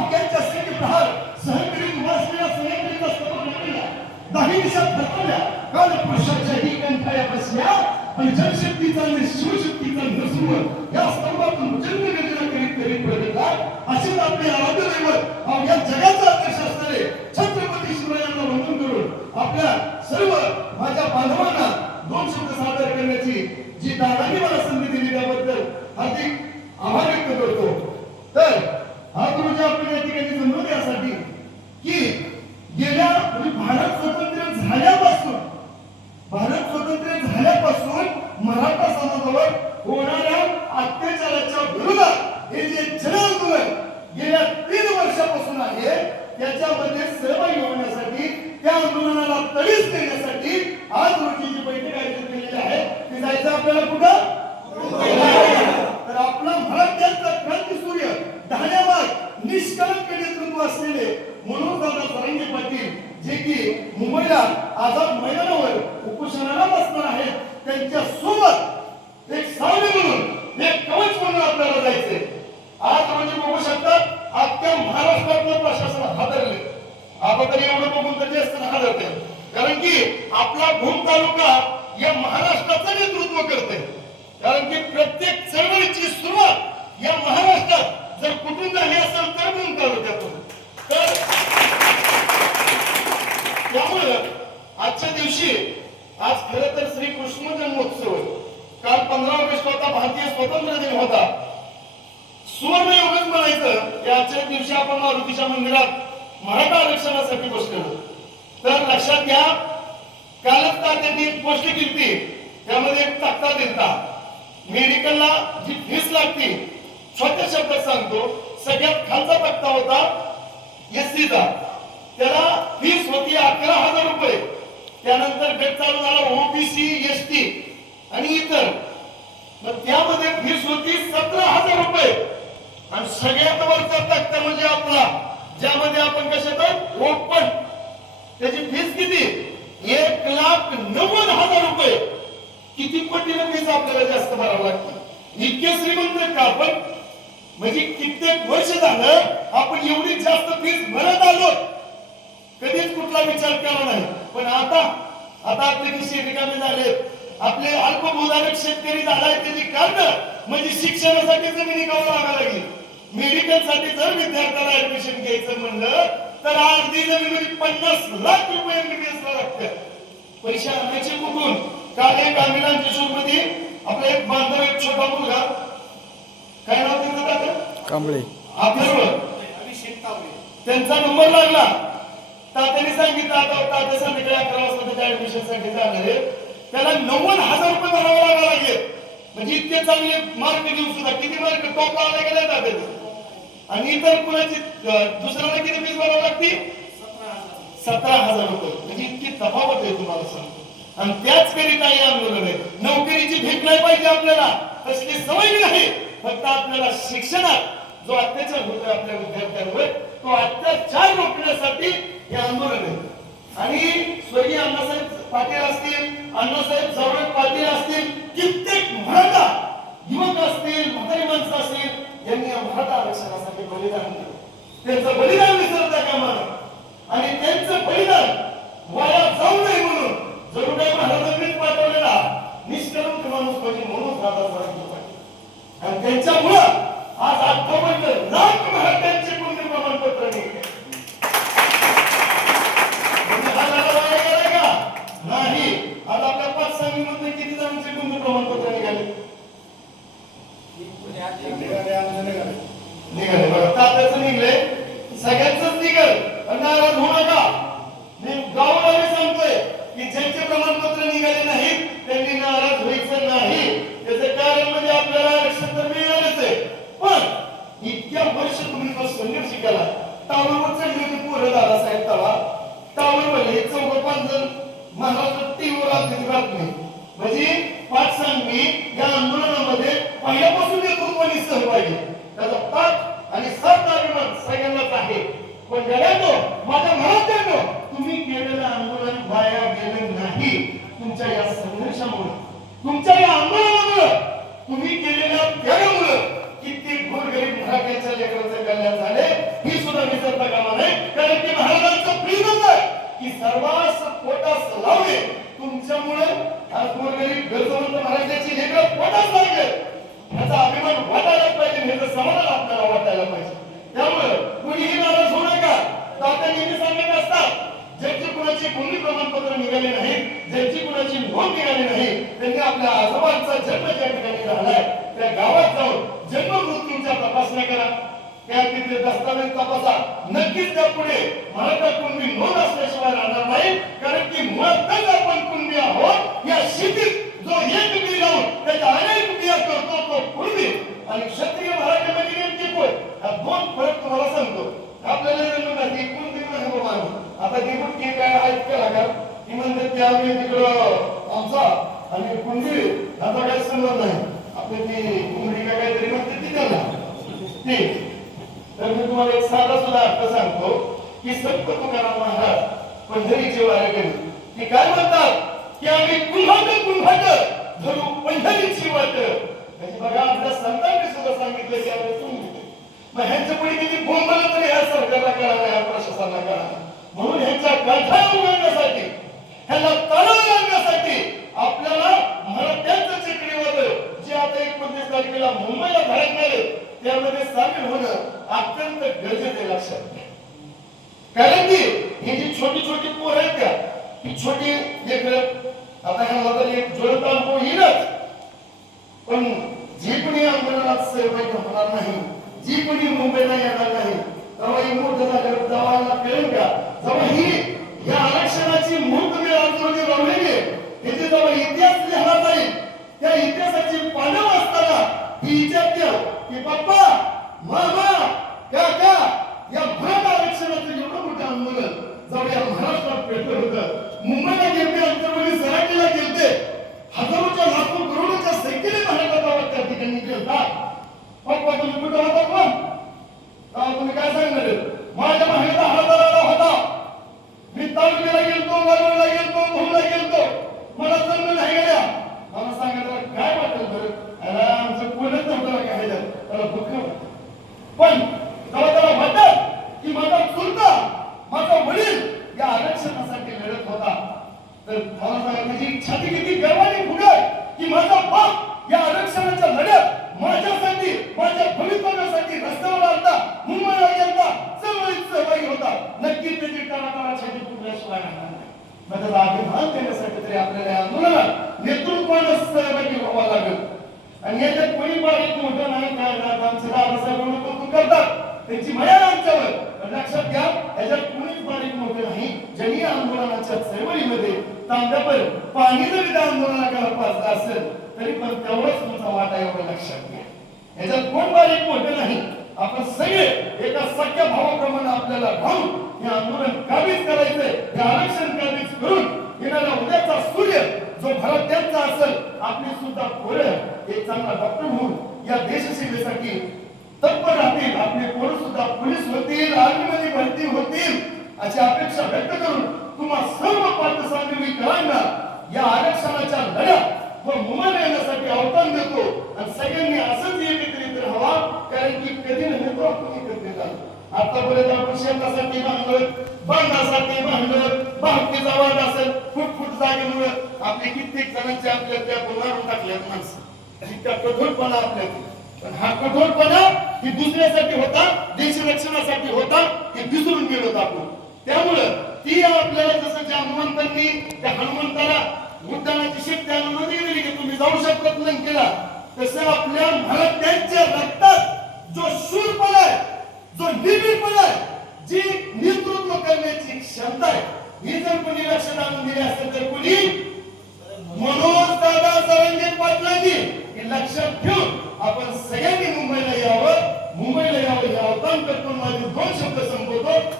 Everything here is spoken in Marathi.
अवघ्यांच्या सैन्य प्रहार सहन करीत वाचलेल्या सैनिकांचा स्तंभ घडवल्या दिशा फरकवल्या काल पुरुषाच्या ही कंठाया बसल्या आणि जनशक्तीचा आणि शिवशक्तीचा नसून या स्तंभातून जन्म गणना करीत करीत प्रगतला असेच आपले आराध्य दैवत अवघ्या जगाचा अध्यक्ष असणारे छत्रपती शिवरायांना वंदन करून आपल्या सर्व माझ्या बांधवा दोन शब्द सादर करण्याची जी दादांनी मला संधी दिली त्याबद्दल हार्दिक आभार व्यक्त करतो तर हा गुरुजी आपल्या या ठिकाणी जमलो यासाठी की गेल्या म्हणजे भारत स्वतंत्र झाल्यापासून भारत स्वतंत्र झाल्यापासून मराठा समाजावर होणाऱ्या अत्याचाराच्या विरोधात हे जे जन आंदोलन गेल्या तीन वर्षापासून आहे त्याच्यामध्ये सहभागी होण्यासाठी त्या आंदोलनाला तडीस करण्यासाठी आज रोजी जी बैठक आयोजित केलेली आहे. ती जायचं आपल्याला कुठं? तर आपला मराठ्यांचा क्रांती सूर्य धाण्यामाग निष्कलंक नेतृत्व असलेले म्हणून दादा सरंगे पाटील जे की मुंबईला आझाद मैदानावर उपोषणाला बसणार आहेत त्यांच्यासोबत एक सावली म्हणून एक कवच म्हणून आपल्याला जायचे आज म्हणजे बघू शकतात अख्ख्या महाराष्ट्रातलं प्रशासन हादरले आपण तरी एवढं बघून तरी असताना हादरते कारण की आपला भूम तालुका या महाराष्ट्राचं नेतृत्व करते कारण की प्रत्येक चळवळीची सुरुवात या महाराष्ट्रात जर कुठून झाली असेल तर भूम तालुक्यातून. तर त्यामुळं आजच्या दिवशी आज खरं तर श्री कृष्ण जन्मोत्सव काल पंधरा ऑगस्ट होता भारतीय स्वातंत्र्य दिन होता. सुवर्ण योगच म्हणायचं की आजच्या दिवशी आपण मारुतीच्या मंदिरात मराठा आरक्षणासाठी बसलेलो. तर लक्षात घ्या कालच का त्यांनी एक गोष्ट केली त्यामध्ये एक तक्ता दिलता मेडिकलला जी फीस लागते छोट्या शब्दात सांगतो सगळ्यात खालचा तक्ता होता एससीचा त्याला फीस होती अकरा हजार रुपये. त्यानंतर गट चालू झाला ओबीसी एस टी आणि इतर. मग त्यामध्ये फीस होती सतरा हजार रुपये. आणि सगळ्यात वरचा तक्ता म्हणजे आपला ज्यामध्ये आपण कशात ओपन. त्याची फीस किती? एक लाख नव्वद हजार रुपये. किती पटीनं फीस आपल्याला जास्त भरावं लागतं इतके श्रीमंत का आपण? म्हणजे कित्येक वर्ष झालं आपण एवढी जास्त फीस भरत आलो कधीच कुठला विचार केला नाही. पण आता आता आपले किस्से रिकामे झाले आपले अल्पभूधारक शेतकरी झालाय त्याची कारण म्हणजे शिक्षणासाठी जमिनी गाव लागायला लागली. मेडिकलसाठी जर विद्यार्थ्याला ऍडमिशन घ्यायचं म्हणलं तर अर्धी जमीन म्हणजे पन्नास लाख रुपये लागतात पैसे आणायचे कुठून? काल एक अमिलानमध्ये आपला एक बांधव एक छोटा मुलगा. काय नाव त्यांचं दादा कांबळे. त्यांचा नंबर लागला. तात्याने सांगितलं आता तात्या संध्याकाळी अकरा वाजता त्याच्या ऍडमिशनसाठी जाणार आहे. त्याला नव्वद हजार रुपये भरावे लागले. म्हणजे इतके चांगले मार्क देऊन सुद्धा किती मार्क टॉप आला गेला तात्याने? आणि इतर कुणाची दुसऱ्याला किती फीस भरावी लागते सतरा हजार. रुपये. म्हणजे इतकी तफावत आहे तुम्हाला सांगतो. आणि त्याच करिता हे आंदोलन. आहे नोकरीची भीक नाही पाहिजे आपल्याला. तसली सवय नाही. फक्त आपल्याला शिक्षणात जो अत्याचार होतो आपल्या विद्यार्थ्यांवर तो अत्याचार रोखण्यासाठी हे आंदोलन आहे. आणि स्वर्गीय अण्णासाहेब पाटील असतील अण्णासाहेब जावळे पाटील असतील कित्येक मराठा युवक असतील म्हातारी माणसं असतील यांनी या मराठा आरक्षणासाठी बलिदान दिलं. त्यांचं बलिदान विसरता कामा आणि त्यांचं बलिदान वाया जाऊ नये म्हणून जणू काही महाराजांनीच पाठवलेला निष्कलंक माणूस म्हणजे म्हणून दादा साहेब पाटील आणि त्यांच्यामुळं आज अठ्ठावन्न लाख मराठ्यांचे पुण्य प्रमाणपत्र निघले म्हणजे हा लढा वाया गेलाय का नाही आज आपल्या पाच सांगलीमध्ये किती जणांचे पुण्य प्रमाणपत्र निघाले निघाले निघले सगळ्यांच निघल. पण नाराज होऊ नका. मी गावाला सांगतोय की ज्यांचे प्रमाणपत्र निघाले नाहीत त्यांनी नाराज होईल. पण जगातो माझ्या मनात जातो तुम्ही केलेलं आंदोलन वाया गेलं नाही. तुमच्या या संघर्षामुळे तुमच्या या आंदोलनामुळे तुम्ही केलेल्या त्यागामुळे किती गोरगरीब मराठ्याच्या लेकरांचे कल्याण झाले ही सुद्धा विसरता कामा नये. कारण की महाराजांचं प्रेमच आहे की सर्वांस पोटास लावणे तुमच्यामुळे आज गोरगरीब गरजवंत महाराजाची लेकर पोटास लागले याचा अभिमान वाटायला पाहिजे हे समाजाला आपल्याला वाटायला पाहिजे. त्यामुळे आता नेहमी सांगत असतात ज्यांची कुणाची भूमी प्रमाणपत्र निघाले नाही ज्यांची कुणाची नोंद निघाली नाही त्यांनी आपल्या आजोबांचा जन्म ज्या ठिकाणी झालाय त्या गावात जाऊन जन्म मृत्यूच्या तपासण्या करा. त्या तिथे दस्तावेज तपासा. नक्कीच त्या पुढे मराठा कुणबी नोंद असल्याशिवाय राहणार नाही कारण की मुळातच आपण कुणबी आहोत या शेतीत जो एक बी लावून त्याच्या अनेक बिया करतो तो कुणबी आणि क्षत्रिय मराठीमध्ये नेमकी कोण हा दोन फरक तुम्हाला सांगतो आपल्याला जन्म नाही कोण तिकडं हे बाबा आता ती पण की काय आहेत का लागा ती म्हणते की आम्ही तिकडं आमचा आणि कुंडी आता काही संबंध नाही आपली ती कुंडी का काहीतरी म्हणते ती त्याला ती तर मी तुम्हाला एक साधा सुद्धा अर्थ सांगतो की संत तुकाराम महाराज पंढरीचे वारेकरी ते काय म्हणतात? की आम्ही कुंभाट कुंभाट धरू पंढरीची वाट. म्हणजे बघा आपल्या संतांनी सुद्धा सांगितलं की आम्ही तुम्ही मग ह्यांच्या पुढे किती बोंबल तरी ह्या सरकारला कळा या प्रशासनाला कळा म्हणून ह्यांच्या गाठा उघडण्यासाठी ह्याला तणाव लागण्यासाठी आपल्याला मराठ्यांचं चक्रीवाद जे आता एकोणतीस तारखेला मुंबईला धडकणार आहे, त्यामध्ये सामील होणं अत्यंत गरजेचं लक्षात कारण की हे जी छोटी छोटी पोर आहेत का ही छोटी लेकरं आता ह्या एक ज्वलंत अनुभव येईलच पण जी कोणी आंदोलनात सहभागी होणार नाही जी कोणी मुंबईला येणार नाही तेव्हा ही मोठं झाल्यावर जवाहरला कळेल का जेव्हा ही या आरक्षणाची मूळ तुम्ही आंदोलन लावलेली आहे त्याचे जेव्हा इतिहास लिहिला जाईल त्या इतिहासाची पानं वाचताना ही विचारते की पप्पा मामा काका या मराठा आरक्षणाचं एवढं मोठं आंदोलन जेव्हा या महाराष्ट्रात पेटलं होतं. मुंबईला गेलते अंतर्वली सराटीला गेलते. हजारोच्या लाखो करोडोच्या संख्येने मराठा गावात त्या ठिकाणी गेलतात पप्पा तुम्ही कुठं होता पण तेव्हा तुम्ही काय सांगणार माझ्या माहेरचा हजार आला होता मी तालुक्याला गेलतो वालवडला गेलतो भूमला गेलतो मला जन्म नाही गेल्या मला सांगायला काय वाटेल बरं अरे आमचं कोणच नव्हतं ना काय झालं. त्याला दुःख वाटतं. पण त्याला त्याला वाटत की माझा चुलता माझा वडील या आरक्षणासाठी लढत होता. तर मला सांगा त्याची छाती किती गर्वाने फुगल की माझा बाप या आरक्षणाच्या लढ्यात माझ्यासाठी माझ्या भवितव्यासाठी रस्त्यावर आलता मुंबईला गेलता चळवळीत सहभागी होता. नक्की त्याची टाळाटाळा छाती फुटल्याशिवाय राहणार नाही. मग त्याचा अभिमान देण्यासाठी तरी आपल्याला या आंदोलनात नेतृत्वानं सहभागी व्हावं लागेल. आणि याच्यात कोणी बारीक मोठं नाही काय राहत आमचे दादासाहेब कौतुक करतात. त्यांची माया आमच्यावर. पण लक्षात घ्या याच्यात कोणीच बारीक मोठं नाही. ज्यांनी आंदोलनाच्या चळवळीमध्ये तांब्यावर पाणी जरी त्या आंदोलनाकडे पाजलं असेल तरी पण तेवढंच तुमचा वाटा एवढं लक्षात घ्या. याच्यात कोण बारीक मोठं नाही? आपण सगळे एका सख्या भावाप्रमाणे आपल्याला राहून हे आंदोलन काबीज करायचंय हे आरक्षण काबीज करून येणाऱ्या उद्याचा सूर्य जो भारत असेल आपली सुद्धा पोरं एक चांगला डॉक्टर म्हणून या देशसेवेसाठी तत्पर राहतील. आपले पोरं सुद्धा पोलीस होतील आर्मीमध्ये भरती होतील अशी अपेक्षा व्यक्त करून तुम्हा सर्व पार्थसांगविकरांना या आरक्षणाच्या लढ्यात व मुमान येण्यासाठी आव्हान देतो. आणि सगळ्यांनी असंच एकत्रित राहावा कारण की कधी न तो आपण एकत्रित आलो आतापर्यंत आपण शेतासाठी भांडत बांधासाठी भांडत भावकीचा वाद असेल फुटफुट जागेमुळे आपले कित्येक जणांचे आपल्या त्या मारून टाकल्यात माणसं. इतका कठोरपणा आपल्यात. पण हा कठोरपणा ही दुसऱ्यासाठी होता देश रक्षणासाठी होता हे विसरून गेलो आपण. त्यामुळं ती आपल्याला जसं ज्या हनुमंतांनी त्या हनुमंताला उड्डाणाची शक्ती आणून दिली की तुम्ही जाऊ शकत नाही केला तसं आपल्या मराठ्यांच्या रक्तात जो शूरपण आहे जो निर्भीडपणा आहे जी नेतृत्व करण्याची क्षमता आहे ही जर कोणी लक्षात आणून दिली असेल तर कोणी मनोज दादा सरंगे पाटलांनी हे लक्षात ठेवून आपण सगळ्यांनी मुंबईला यावं. मुंबईला यावं हे आव्हान करतो माझे दोन शब्द संपवतो.